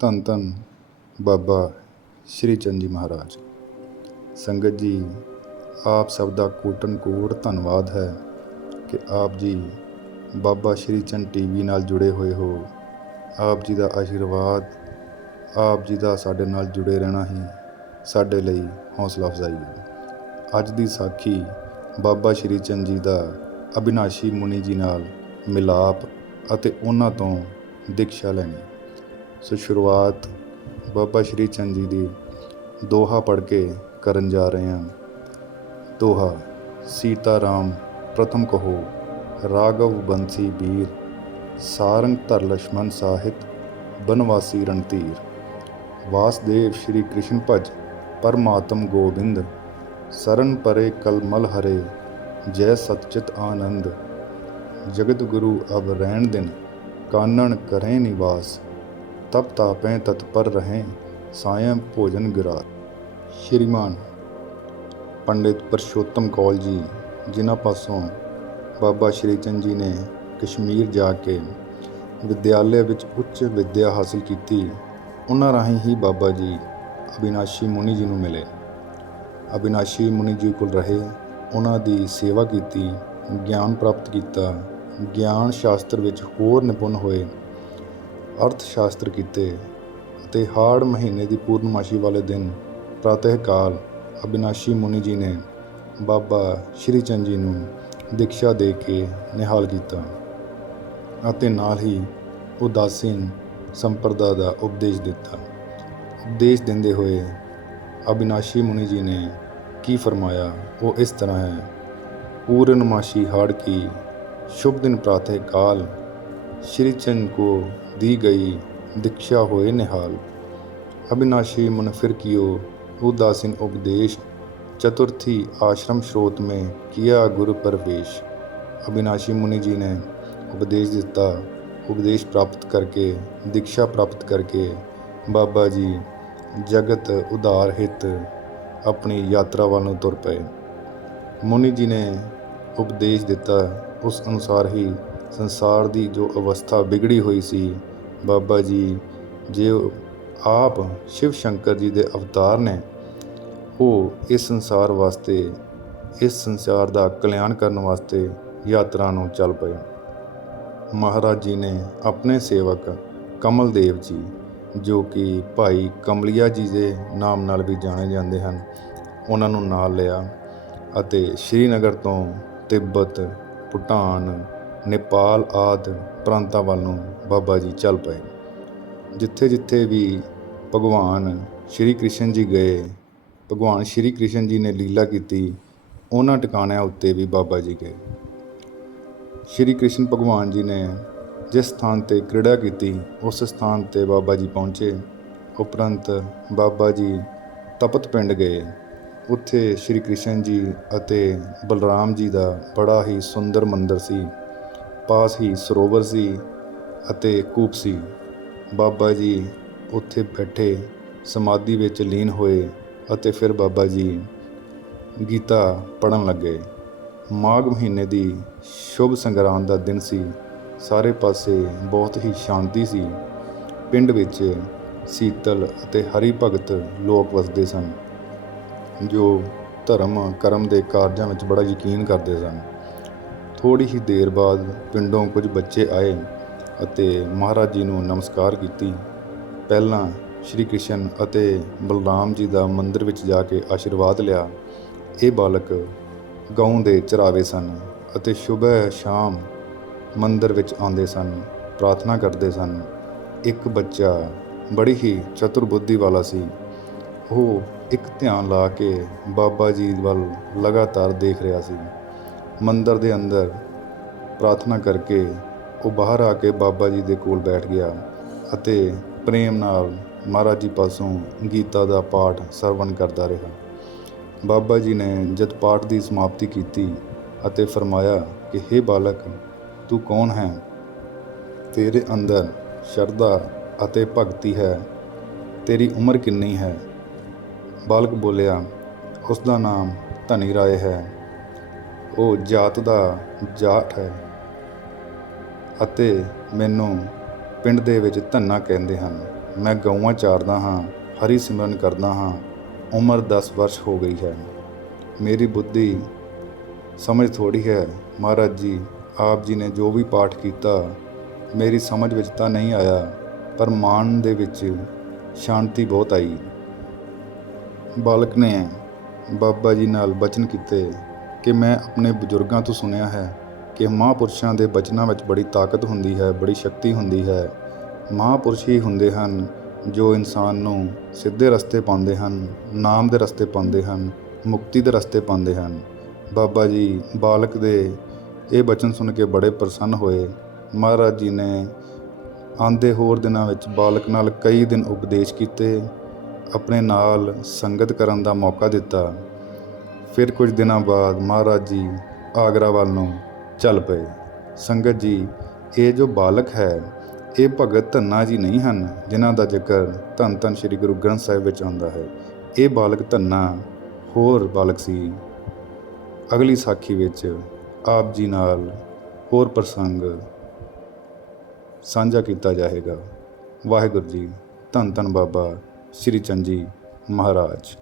ਧੰਨ ਧੰਨ ਬਾਬਾ ਸ਼੍ਰੀ ਚੰਦ ਜੀ ਮਹਾਰਾਜ। ਸੰਗਤ ਜੀ, ਆਪ ਸਭ ਦਾ ਕੋਟਨ ਕੋਟ ਧੰਨਵਾਦ ਹੈ ਕਿ ਆਪ ਜੀ ਬਾਬਾ ਸ਼੍ਰੀ ਚੰਦ ਟੀਵੀ ਨਾਲ ਜੁੜੇ ਹੋਏ ਹੋ। ਆਪ ਜੀ ਦਾ ਆਸ਼ੀਰਵਾਦ, ਆਪ ਜੀ ਦਾ ਸਾਡੇ ਨਾਲ ਜੁੜੇ ਰਹਿਣਾ ਹੀ ਸਾਡੇ ਲਈ ਹੌਸਲਾ ਅਫਜ਼ਾਈ ਹੈ। ਅੱਜ ਦੀ ਸਾਖੀ ਬਾਬਾ ਸ਼੍ਰੀ ਚੰਦ ਜੀ ਦਾ ਅਬਿਨਾਸ਼ੀ ਮੁਨੀ ਜੀ ਨਾਲ ਮਿਲਾਪ ਅਤੇ ਉਹਨਾਂ ਤੋਂ ਦੀਕਸ਼ਾ ਲੈਣੀ। ਸੋ ਸ਼ੁਰੂਆਤ ਬਾਬਾ ਸ਼੍ਰੀ ਚੰਦ ਜੀ ਦੀ ਦੋਹਾ ਪੜ੍ਹ ਕੇ ਕਰਨ ਜਾ ਰਹੇ ਹਾਂ। ਦੋਹਾ, ਸੀਤਾ ਰਾਮ ਪ੍ਰਥਮ ਕਹੋ ਰਾਗਵ ਬੰਸੀ ਬੀਰ ਸਾਰੰਗ ਧਰ ਲక్ష్మణ ਸਾਹਿਤ, ਬਨਵਾਸੀ ਰਣਤੀਰ ਵਾਸਦੇਵ ਸ਼੍ਰੀ ਕ੍ਰਿਸ਼ਨ ਭਜ, ਪਰਮਾਤਮ ਗੋਬਿੰਦ, ਸਰਨ ਪਰੇ ਕਲਮਲ ਹਰੇ, ਜੈ ਸਤਚਿਤ ਆਨੰਦ। ਜਗਤ ਗੁਰੂ ਅਬ ਰਹਿਣ ਦਿਨ, ਕਾਨਣ ਕਰੇ ਨਿਵਾਸ। ਤਪ ਤਾਪੈ ਤਤਪਰ ਰਹੇ ਸਾयं ਭੋਜਨ ਗਿਰਾ ਸ਼੍ਰੀਮਾਨ, ਪੰਡਿਤ ਪਰਸ਼ੋਤਮ ਕੌਲ ਜੀ, ਜਿਨ੍ਹਾਂ ਪਾਸੋਂ ਬਾਬਾ ਸ਼੍ਰੀ ਚੰਦ ਜੀ ਨੇ ਕਸ਼ਮੀਰ ਜਾ ਕੇ ਵਿਦਿਆਲਿਆ ਵਿੱਚ ਉੱਚ ਵਿੱਦਿਆ ਹਾਸਲ ਕੀਤੀ, ਉਹਨਾਂ ਰਾਹੀਂ ਹੀ ਬਾਬਾ ਜੀ ਅਬਿਨਾਸ਼ੀ ਮੁਨੀ ਜੀ ਨੂੰ ਮਿਲੇ। ਅਬਿਨਾਸ਼ੀ ਮੁਨੀ ਜੀ ਕੋਲ ਰਹੇ, ਉਹਨਾਂ ਦੀ ਸੇਵਾ ਕੀਤੀ, ਗਿਆਨ ਪ੍ਰਾਪਤ ਕੀਤਾ, ਗਿਆਨ ਸ਼ਾਸਤਰ ਵਿੱਚ ਹੋਰ ਨਿਪੁੰਨ ਹੋਏ। ਅਰਥ ਸ਼ਾਸਤਰ ਕੀਤੇ ਅਤੇ ਹਾੜ ਮਹੀਨੇ ਦੀ ਪੂਰਨਮਾਸ਼ੀ ਵਾਲੇ ਦਿਨ ਪ੍ਰਾਤः ਕਾਲ ਅਬਿਨਾਸ਼ੀ ਮੁਨੀ ਜੀ ਨੇ ਬਾਬਾ ਸ਼੍ਰੀ ਚੰਦ ਜੀ ਨੂੰ ਦੀਕਸ਼ਾ ਦੇ ਕੇ ਨਿਹਾਲ ਕੀਤਾ ਅਤੇ ਨਾਲ ਹੀ ਉਦਾਸੀਨ ਸੰਪਰਦਾ ਦਾ ਉਪਦੇਸ਼ ਦਿੱਤਾ ਉਪਦੇਸ਼ ਦਿੰਦੇ ਹੋਏ ਅਬਿਨਾਸ਼ੀ ਮੁਨੀ ਜੀ ਨੇ ਕੀ ਫਰਮਾਇਆ ਉਹ ਇਸ ਤਰ੍ਹਾਂ ਹੈ पूर्णमासी हाड़ की शुभ दिन प्रातः काल श्री चंद को दी गई दीक्षा होए निहाल अविनाशी मन फिर कियो उदासीन उपदेश चतुर्थी आश्रम स्रोत में किया गुरु प्रवेश अविनाशी मुनि जी ने उपदेश ਦਿੱਤਾ ਉਪਦੇਸ਼ ਪ੍ਰਾਪਤ ਕਰਕੇ ਦੀਕਸ਼ਾ ਪ੍ਰਾਪਤ ਕਰਕੇ ਬਾਬਾ ਜੀ ਜਗਤ ਉਧਾਰ ਹਿਤ ਆਪਣੀ ਯਾਤਰਾ ਵੱਲ ਨੂੰ ਤੁਰ ਪਏ ਮੁਨੀ ਜੀ ਨੇ ਉਪਦੇਸ਼ ਦਿੱਤਾ ਉਸ ਅਨੁਸਾਰ ਹੀ ਸੰਸਾਰ ਦੀ ਜੋ ਅਵਸਥਾ ਵਿਗੜੀ ਹੋਈ ਸੀ ਬਾਬਾ ਜੀ, ਜੇ ਆਪ ਸ਼ਿਵ ਸ਼ੰਕਰ ਜੀ ਦੇ ਅਵਤਾਰ ਨੇ, ਉਹ ਇਸ ਸੰਸਾਰ ਵਾਸਤੇ, ਇਸ ਸੰਸਾਰ ਦਾ ਕਲਿਆਣ ਕਰਨ ਵਾਸਤੇ ਯਾਤਰਾ ਨੂੰ ਚੱਲ ਪਏ। ਮਹਾਰਾਜ ਜੀ ਨੇ ਆਪਣੇ ਸੇਵਕ ਕਮਲਦੇਵ ਜੀ, ਜੋ ਕਿ ਭਾਈ ਕਮਲੀਆ ਜੀ ਦੇ ਨਾਮ ਨਾਲ ਵੀ ਜਾਣੇ ਜਾਂਦੇ ਹਨ, ਉਹਨਾਂ ਨੂੰ ਨਾਲ ਲਿਆ ਅਤੇ ਸ਼੍ਰੀਨਗਰ ਤੋਂ ਤਿੱਬਤ, ਭੂਟਾਨ ਨੇਪਾਲ ਆਦਿ ਪ੍ਰਾਂਤਾਂ ਵੱਲ ਨੂੰ ਬਾਬਾ ਜੀ ਚੱਲ ਪਏ। ਜਿੱਥੇ ਜਿੱਥੇ ਵੀ ਭਗਵਾਨ ਸ਼੍ਰੀ ਕ੍ਰਿਸ਼ਨ ਜੀ ਗਏ, ਭਗਵਾਨ ਸ਼੍ਰੀ ਕ੍ਰਿਸ਼ਨ ਜੀ ਨੇ ਲੀਲਾ ਕੀਤੀ, ਉਹਨਾਂ ਟਿਕਾਣਿਆਂ ਉੱਤੇ ਵੀ ਬਾਬਾ ਜੀ ਗਏ। ਸ਼੍ਰੀ ਕ੍ਰਿਸ਼ਨ ਭਗਵਾਨ ਜੀ ਨੇ ਜਿਸ ਸਥਾਨ ਤੇ ਕ੍ਰੀੜਾ ਕੀਤੀ, ਉਸ ਸਥਾਨ ਤੇ ਬਾਬਾ ਜੀ ਪਹੁੰਚੇ। ਉਪਰੰਤ ਬਾਬਾ ਜੀ ਤਪਤ ਪਿੰਡ ਗਏ। ਉੱਥੇ ਸ਼੍ਰੀ ਕ੍ਰਿਸ਼ਨ ਜੀ ਅਤੇ ਬਲਰਾਮ ਜੀ ਦਾ ਬੜਾ ਹੀ ਸੁੰਦਰ ਮੰਦਰ ਸੀ। ਪਾਸ ਹੀ ਸਰੋਵਰ ਸੀ ਅਤੇ ਕੂਪ ਸੀ। ਬਾਬਾ ਜੀ ਉੱਥੇ ਬੈਠੇ ਸਮਾਧੀ ਵਿੱਚ ਲੀਨ ਹੋਏ ਅਤੇ ਫਿਰ ਬਾਬਾ ਜੀ ਗੀਤਾ ਪੜਨ ਲੱਗੇ। ਮਾਘ ਮਹੀਨੇ ਦੀ ਸ਼ੁਭ ਸੰਗਰਾਂਦ ਦਾ ਦਿਨ ਸੀ। ਸਾਰੇ ਪਾਸੇ ਬਹੁਤ ਹੀ ਸ਼ਾਂਤੀ ਸੀ। ਪਿੰਡ ਵਿੱਚ ਸੀਤਲ ਅਤੇ ਹਰੀ ਭਗਤ ਲੋਕ ਵਸਦੇ ਸਨ, ਜੋ ਧਰਮ ਕਰਮ ਦੇ ਕਾਰਜਾਂ ਵਿੱਚ ਬੜਾ ਯਕੀਨ ਕਰਦੇ ਸਨ। ਥੋੜੀ ਹੀ ਦੇਰ ਬਾਅਦ ਪਿੰਡੋਂ ਕੁਝ ਬੱਚੇ ਆਏ ਅਤੇ ਮਹਾਰਾਜ ਜੀ ਨੂੰ ਨਮਸਕਾਰ ਕੀਤੀ। ਪਹਿਲਾਂ ਸ਼੍ਰੀ ਕ੍ਰਿਸ਼ਨ ਅਤੇ ਬਲਰਾਮ ਜੀ ਦਾ ਮੰਦਿਰ ਵਿੱਚ ਜਾ ਕੇ ਆਸ਼ੀਰਵਾਦ ਲਿਆ। ਇਹ ਬਾਲਕ ਗਾਉਂ ਦੇ ਚਰਾਵੇ ਸਨ ਅਤੇ ਸਵੇਰ ਸ਼ਾਮ ਮੰਦਿਰ ਵਿੱਚ ਆਉਂਦੇ ਸਨ, ਪ੍ਰਾਰਥਨਾ ਕਰਦੇ ਸਨ। ਇੱਕ ਬੱਚਾ ਬੜੀ ਹੀ ਚਤੁਰ ਬੁੱਧੀ ਵਾਲਾ ਸੀ। ਉਹ ਇੱਕ ਧਿਆਨ ਲਾ ਕੇ ਬਾਬਾ ਜੀ ਵੱਲ ਲਗਾਤਾਰ ਦੇਖ ਰਿਹਾ ਸੀ। ਮੰਦਰ ਦੇ ਅੰਦਰ ਪ੍ਰਾਰਥਨਾ ਕਰਕੇ ਉਹ ਬਾਹਰ ਆ ਕੇ ਬਾਬਾ ਜੀ ਦੇ ਕੋਲ ਬੈਠ ਗਿਆ ਅਤੇ ਪ੍ਰੇਮ ਨਾਲ ਮਹਾਰਾਜ ਜੀ ਪਾਸੋਂ ਗੀਤਾ ਦਾ ਪਾਠ ਸਰਵਣ ਕਰਦਾ ਰਿਹਾ। ਬਾਬਾ ਜੀ ਨੇ ਜਦ ਪਾਠ ਦੀ ਸਮਾਪਤੀ ਕੀਤੀ ਅਤੇ ਫਰਮਾਇਆ ਕਿ हे ਬਾਲਕ, ਤੂੰ ਕੌਣ ਹੈ? ਤੇਰੇ ਅੰਦਰ ਸ਼ਰਧਾ ਅਤੇ ਭਗਤੀ ਹੈ। ਤੇਰੀ ਉਮਰ ਕਿੰਨੀ ਹੈ? ਬਾਲਕ ਬੋਲਿਆ ਉਸ ਦਾ ਨਾਮ ਧਨੀ ਰਾਏ ਹੈ। ਉਹ ਜਾਤ ਦਾ ਜਾਟ ਹੈ ਅਤੇ ਮੈਨੂੰ ਪਿੰਡ ਦੇ ਵਿੱਚ ਧੰਨਾ ਕਹਿੰਦੇ ਹਨ। ਮੈਂ ਗਊਆਂ ਚਾਰਦਾ ਹਾਂ, ਹਰੀ ਸਿਮਰਨ ਕਰਦਾ ਹਾਂ, ਉਮਰ 10 ਵਰਸ਼ ਹੋ ਗਈ ਹੈ। ਮੇਰੀ ਬੁੱਧੀ ਸਮਝ ਥੋੜੀ ਹੈ। ਮਹਾਰਾਜ ਜੀ, ਆਪ ਜੀ ਨੇ ਜੋ ਵੀ ਪਾਠ ਕੀਤਾ, ਮੇਰੀ ਸਮਝ ਵਿੱਚ ਤਾਂ ਨਹੀਂ ਆਇਆ, ਪਰ ਮਨ ਦੇ ਵਿੱਚ ਸ਼ਾਂਤੀ ਬਹੁਤ ਆਈ। ਬਾਲਕ ਨੇ ਬਾਬਾ ਜੀ ਨਾਲ ਬਚਨ ਕੀਤੇ। ਕਿ ਮੈਂ ਆਪਣੇ ਬਜ਼ੁਰਗਾਂ ਤੋਂ ਸੁਣਿਆ ਹੈ ਕਿ ਮਹਾਂਪੁਰਸ਼ਾਂ ਦੇ ਬਚਨਾਂ ਵਿੱਚ ਬੜੀ ਤਾਕਤ ਹੁੰਦੀ ਹੈ, ਬੜੀ ਸ਼ਕਤੀ ਹੁੰਦੀ ਹੈ। ਮਹਾਂਪੁਰਸ਼ ਹੀ ਹੁੰਦੇ ਹਨ ਜੋ ਇਨਸਾਨ ਨੂੰ ਸਿੱਧੇ ਰਸਤੇ ਪਾਉਂਦੇ ਹਨ, ਨਾਮ ਦੇ ਰਸਤੇ ਪਾਉਂਦੇ ਹਨ, ਮੁਕਤੀ ਦੇ ਰਸਤੇ ਪਾਉਂਦੇ ਹਨ। ਬਾਬਾ ਜੀ ਬਾਲਕ ਦੇ ਇਹ ਬਚਨ ਸੁਣ ਕੇ ਬੜੇ ਪ੍ਰਸੰਨ ਹੋਏ। ਮਹਾਰਾਜ ਜੀ ਨੇ ਆਂਦੇ ਹੋਰ ਦਿਨਾਂ ਵਿੱਚ ਬਾਲਕ ਨਾਲ ਕਈ ਦਿਨ ਉਪਦੇਸ਼ ਕੀਤੇ, ਆਪਣੇ ਨਾਲ ਸੰਗਤ ਕਰਨ ਦਾ ਮੌਕਾ ਦਿੱਤਾ। ਫਿਰ ਕੁਝ ਦਿਨਾਂ ਬਾਅਦ ਮਹਾਰਾਜ ਜੀ ਆਗਰਾ ਵੱਲ ਨੂੰ ਚੱਲ ਪਏ। ਸੰਗਤ ਜੀ, ਇਹ ਜੋ ਬਾਲਕ ਹੈ, ਇਹ ਭਗਤ ਧੰਨਾ ਜੀ ਨਹੀਂ ਹਨ, ਜਿਨ੍ਹਾਂ ਦਾ ਜ਼ਿਕਰ ਧੰਨ ਧੰਨ ਸ੍ਰੀ ਗੁਰੂ ਗ੍ਰੰਥ ਸਾਹਿਬ ਵਿੱਚ ਆਉਂਦਾ ਹੈ। ਇਹ ਬਾਲਕ ਧੰਨਾ ਹੋਰ ਬਾਲਕ ਸੀ। ਅਗਲੀ ਸਾਖੀ ਵਿੱਚ ਆਪ ਜੀ ਨਾਲ ਹੋਰ ਪ੍ਰਸੰਗ ਸਾਂਝਾ ਕੀਤਾ ਜਾਏਗਾ। ਵਾਹਿਗੁਰੂ ਜੀ, ਧੰਨ ਧੰਨ ਬਾਬਾ ਸ਼੍ਰੀ ਚੰਦ ਜੀ ਮਹਾਰਾਜ।